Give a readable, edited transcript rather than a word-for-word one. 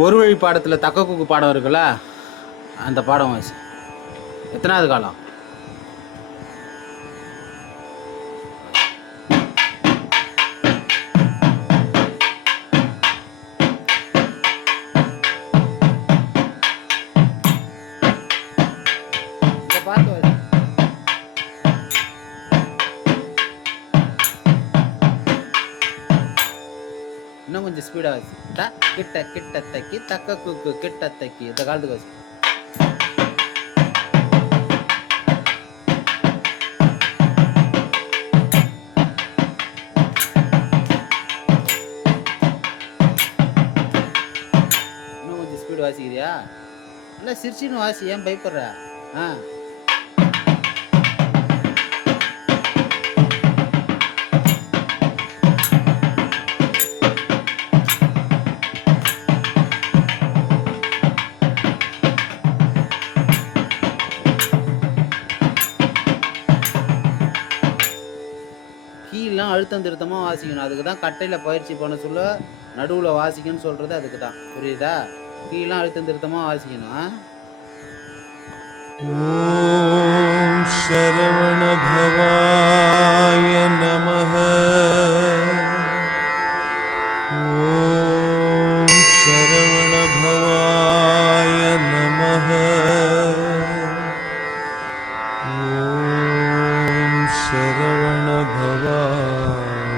ஒரு வழி பாடத்தில் தக்க குக்கு பாடம் இருக்குல்ல, அந்த பாடம் வாசி. எத்தனாவது காலம்? பார்த்து வாசி. இன்னும் கொஞ்சம் ஸ்பீடாக வாசி. கிட்ட கிட்ட தைக்கி தக்க குக்கு கிட்ட தைக்கி இந்த காலத்துக்கு வாசி. இன்னும் கொஞ்சம் ஸ்பீடு வாசிக்கிறியா? இல்லை சிரிச்சின்னு வாசி, ஏன் பயப்படுற? கீழெலாம் அழுத்தம் திருத்தமாக வாசிக்கணும். அதுக்கு தான் கட்டையில் பயிற்சி பண்ண சொல்ல நடுவில் வாசிக்கணும்னு சொல்கிறது அதுக்கு தான். புரியுதா? கீழெலாம் அழுத்தம் திருத்தமாக வாசிக்கணும். ஓம் சரவண பவாய நமஹ. ஓம் சரவண பவாய நமஹ. ஓம் சரவண பவாய